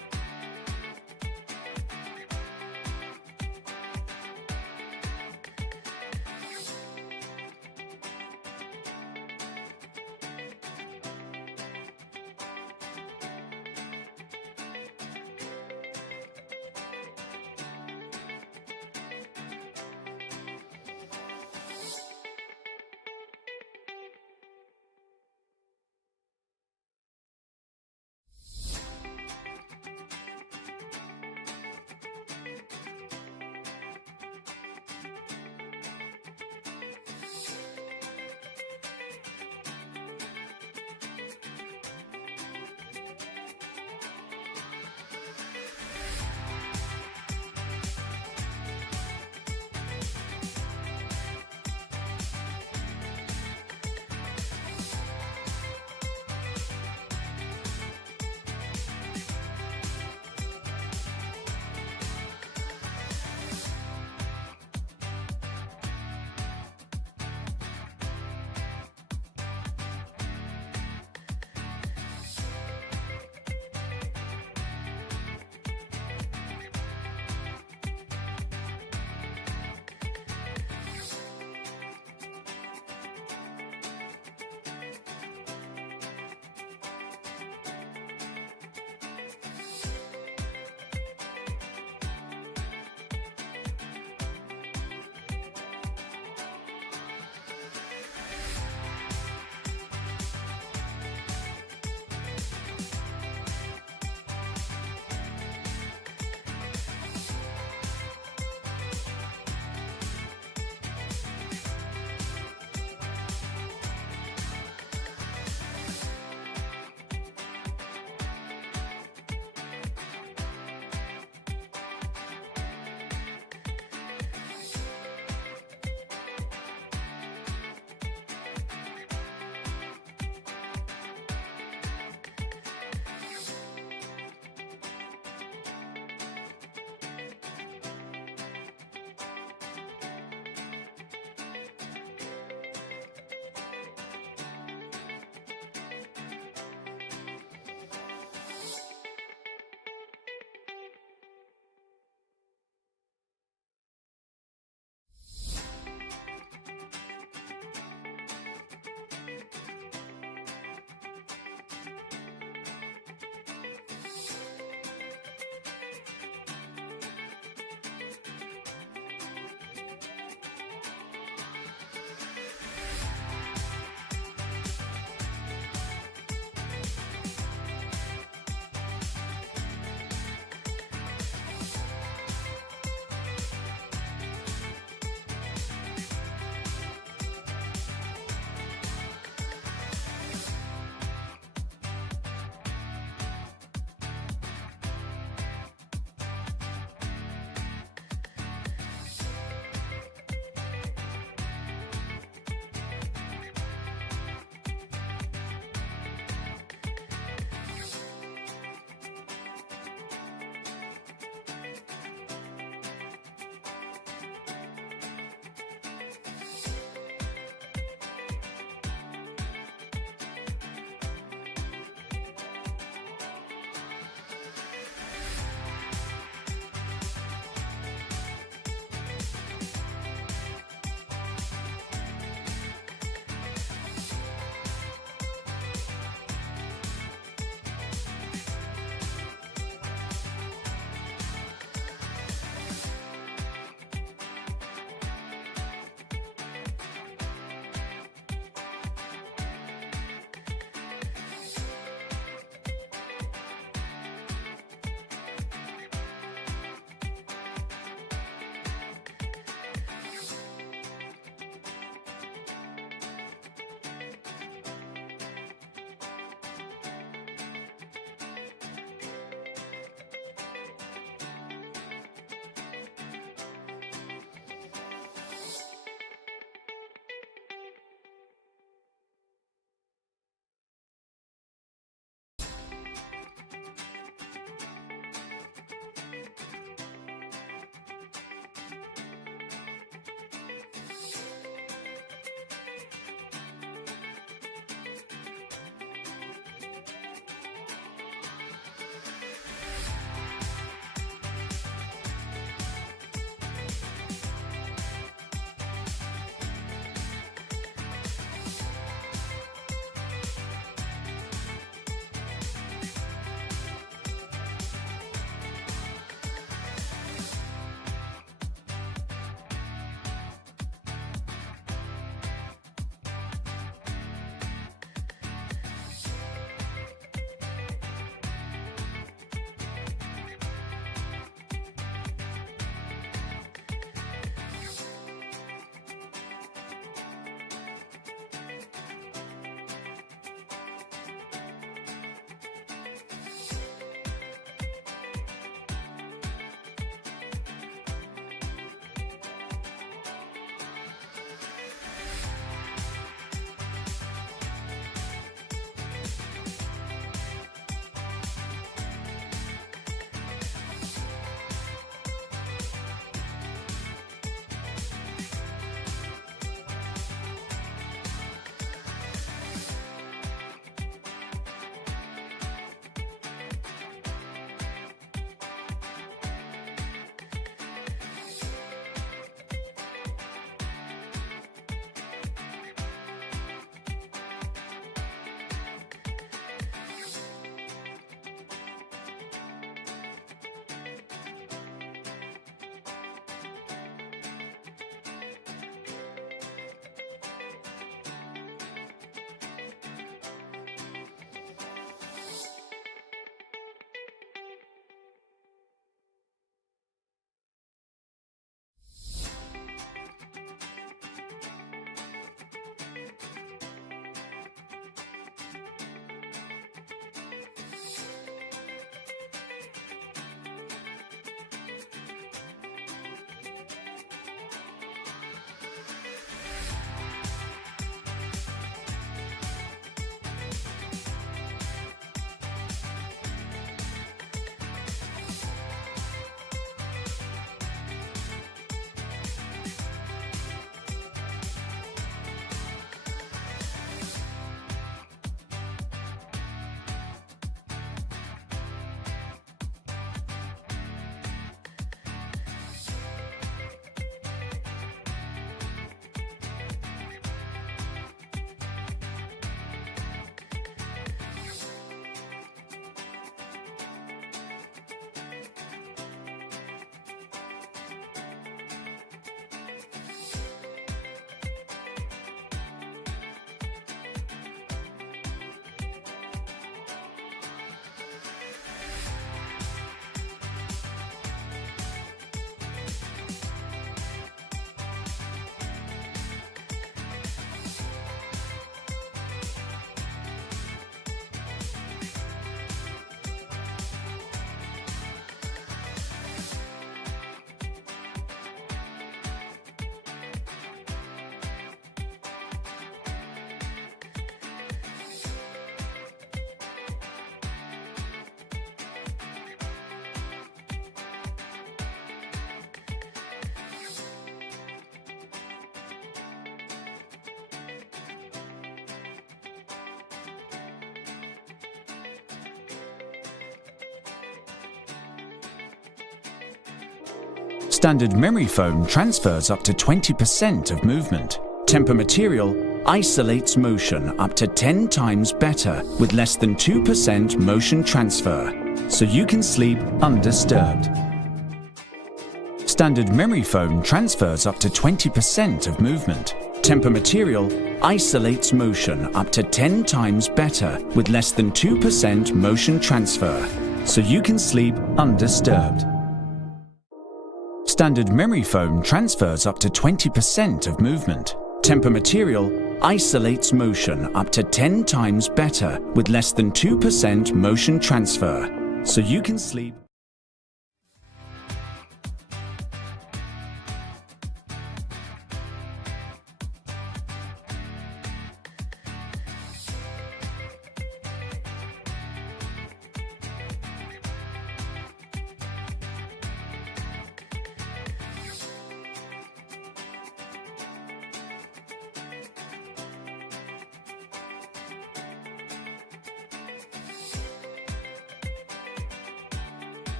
Standard memory foam transfers up to 20% of movement. Temper material isolates motion up to 10 times better with less than 2% motion transfer, so you can sleep undisturbed. Standard memory foam transfers up to 20% of movement. Temper material isolates motion up to 10 times better with less than 2% motion transfer, so you can sleep undisturbed. Standard memory foam transfers up to 20% of movement. Temper material isolates motion up to 10 times better with less than 2% motion transfer, so you can sleep.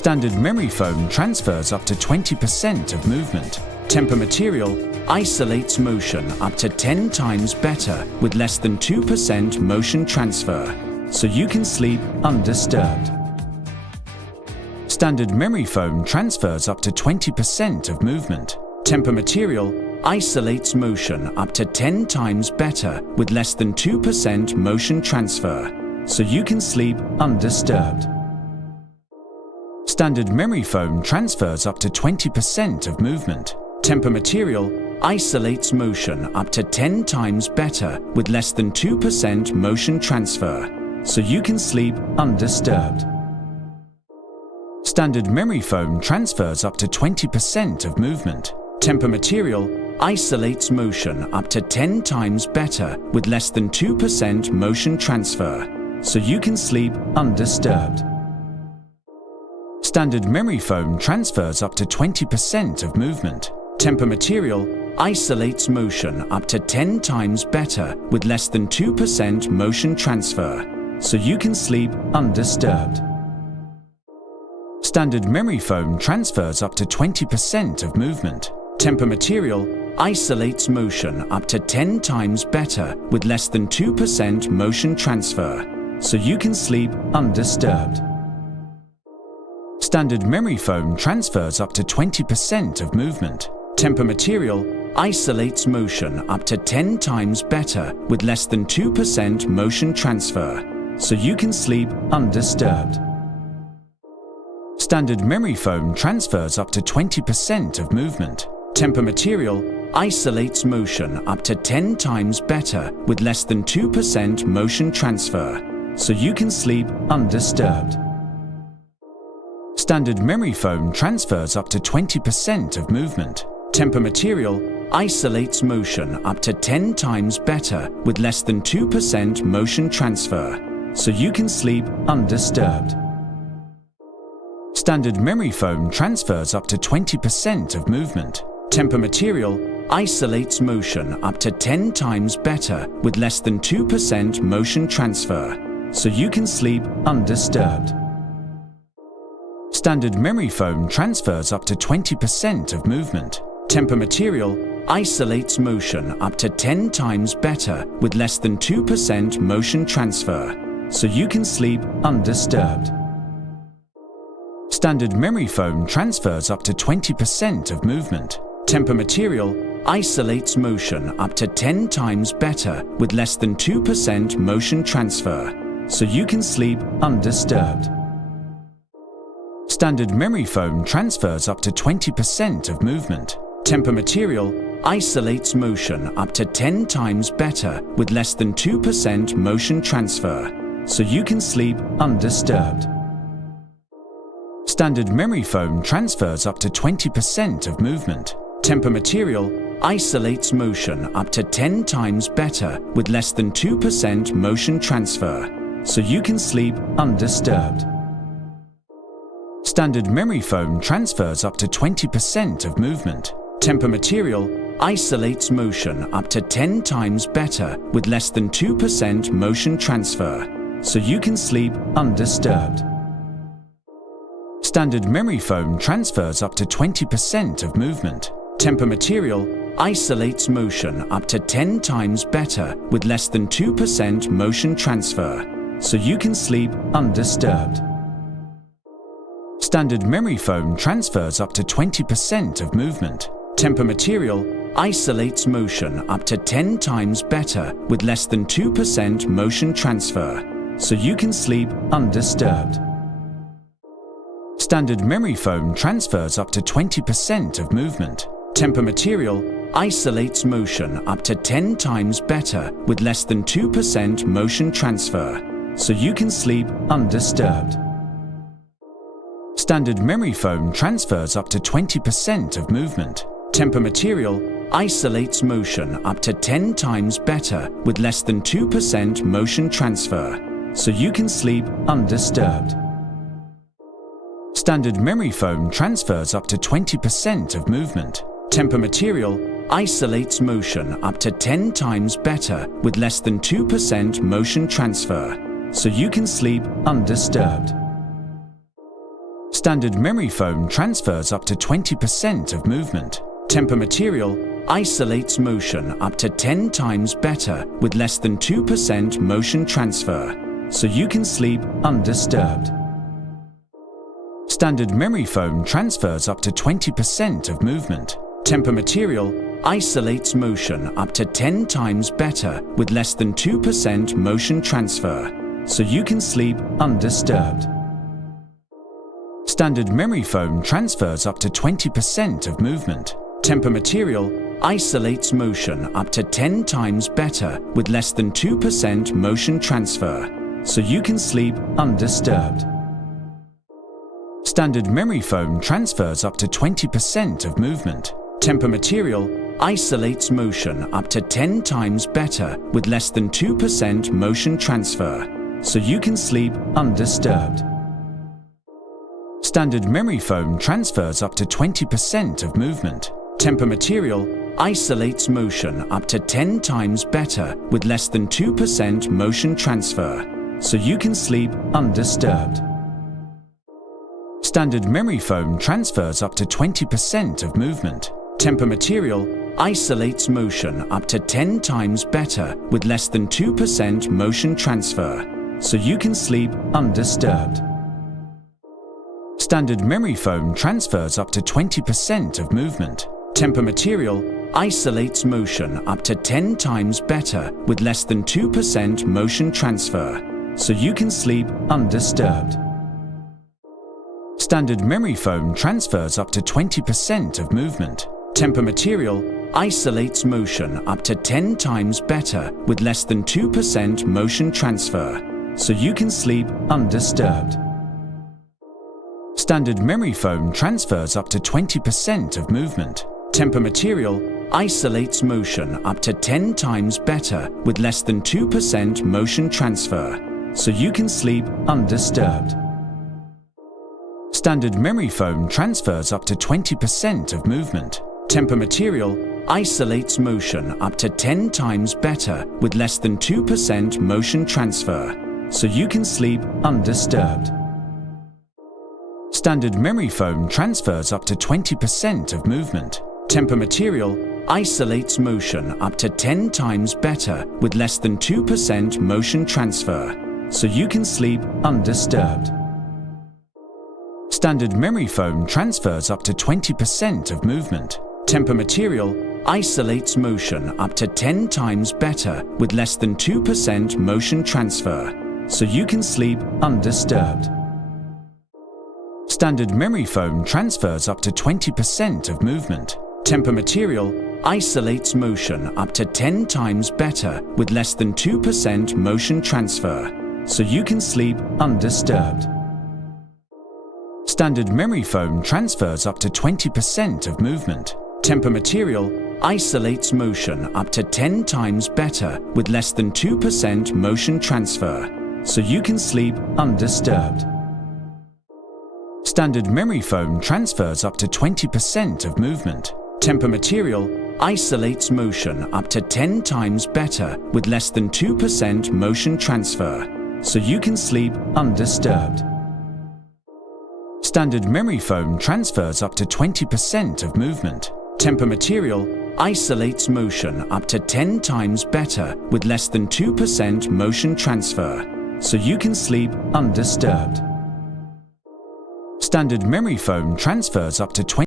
Standard memory foam transfers up to 20% of movement. Temper material isolates motion up to 10 times better with less than 2% motion transfer, so you can sleep undisturbed. Standard memory foam transfers up to 20% of movement. Temper material isolates motion up to 10 times better with less than 2% motion transfer, so you can sleep undisturbed. Standard memory foam transfers up to 20% of movement. Temper material isolates motion up to 10 times better with less than 2% motion transfer, so you can sleep undisturbed. Standard memory foam transfers up to 20% of movement. Temper material isolates motion up to 10 times better with less than 2% motion transfer, so you can sleep undisturbed. Standard memory foam transfers up to 20% of movement. Temper material isolates motion up to 10 times better with less than 2% motion transfer, so you can sleep undisturbed. Standard memory foam transfers up to 20% of movement. Temper material isolates motion up to 10 times better with less than 2% motion transfer, so you can sleep undisturbed. Standard memory foam transfers up to 20% of movement. Temper material isolates motion up to 10 times better with less than 2% motion transfer, so you can sleep undisturbed. Standard memory foam transfers up to 20% of movement. Temper material isolates motion up to 10 times better with less than 2% motion transfer, so you can sleep undisturbed. Standard memory foam transfers up to 20% of movement. Temper material isolates motion up to 10 times better with less than 2% motion transfer, so you can sleep undisturbed. Standard memory foam transfers up to 20% of movement. Temper material isolates motion up to 10 times better with less than 2% motion transfer, so you can sleep undisturbed. Standard memory foam transfers up to 20% of movement. Temper material isolates motion up to 10 times better with less than 2% motion transfer, so you can sleep undisturbed. Standard memory foam transfers up to 20% of movement. Temper material isolates motion up to 10 times better with less than 2% motion transfer, so you can sleep undisturbed. Standard memory foam transfers up to 20% of movement. Temper material isolates motion up to 10 times better with less than 2% motion transfer, so you can sleep undisturbed. Standard memory foam transfers up to 20% of movement. Temper material isolates motion up to 10 times better with less than 2% motion transfer, so you can sleep undisturbed. Standard memory foam transfers up to 20% of movement. Temper material isolates motion up to 10 times better with less than 2% motion transfer, so you can sleep undisturbed. Standard memory foam transfers up to 20% of movement. Temper material isolates motion up to 10 times better with less than 2% motion transfer, so you can sleep undisturbed. Standard memory foam transfers up to 20% of movement. Temper material isolates motion up to 10 times better with less than 2% motion transfer, so you can sleep undisturbed. Standard memory foam transfers up to 20% of movement. Temper material isolates motion up to 10 times better with less than 2% motion transfer, so you can sleep undisturbed. Standard memory foam transfers up to 20% of movement. Temper material isolates motion up to 10 times better with less than 2% motion transfer, so you can sleep undisturbed. Standard memory foam transfers up to 20% of movement. Temper material isolates motion up to 10 times better with less than 2% motion transfer, so you can sleep undisturbed. Standard memory foam transfers up to 20% of movement. Temper material isolates motion up to 10 times better with less than 2% motion transfer, so you can sleep undisturbed. Standard memory foam transfers up to 20% of movement. Temper material isolates motion up to 10 times better with less than 2% motion transfer, so you can sleep undisturbed. Standard memory foam transfers up to 20% of movement. Temper material isolates motion up to 10 times better with less than 2% motion transfer, so you can sleep undisturbed. Standard memory foam transfers up to 20% of movement. Temper material isolates motion up to 10 times better with less than 2% motion transfer, so you can sleep undisturbed. Standard memory foam transfers up to 20% of movement. Temper material isolates motion up to 10 times better with less than 2% motion transfer, so you can sleep undisturbed. Standard memory foam transfers up to 20% of movement. Temper material isolates motion up to 10 times better with less than 2% motion transfer, so you can sleep undisturbed. Standard memory foam transfers up to 20% of movement. Temper material isolates motion up to 10 times better with less than 2% motion transfer, so you can sleep undisturbed. Standard memory foam transfers up to 20% of movement. Temper material isolates motion up to 10 times better with less than 2% motion transfer, so you can sleep undisturbed. Standard memory foam transfers up to 20% of movement. Temper material isolates motion up to 10 times better with less than 2% motion transfer, so you can sleep undisturbed. Standard memory foam transfers up to 20% of movement. Temper material isolates motion up to 10 times better with less than 2% motion transfer, so you can sleep undisturbed. Standard memory foam transfers up to 20% of movement. Temper material isolates motion up to 10 times better with less than 2% motion transfer, so you can sleep undisturbed. Standard memory foam transfers up to 20% of movement. Temper material isolates motion up to 10 times better with less than 2% motion transfer, so you can sleep undisturbed. Standard memory foam transfers up to 20% of movement. Temper material isolates motion up to 10 times better with less than 2% motion transfer, so you can sleep undisturbed. Standard memory foam transfers up to 20% of movement. Temper material isolates motion up to 10 times better with less than 2% motion transfer, so you can sleep undisturbed. Standard memory foam transfers up to 20% of movement. Temper material isolates motion up to 10 times better with less than 2% motion transfer, so you can sleep undisturbed. Standard memory foam transfers up to 20% of movement. Temper material isolates motion up to 10 times better with less than 2% motion transfer, so you can sleep undisturbed. Standard memory foam transfers up to 20%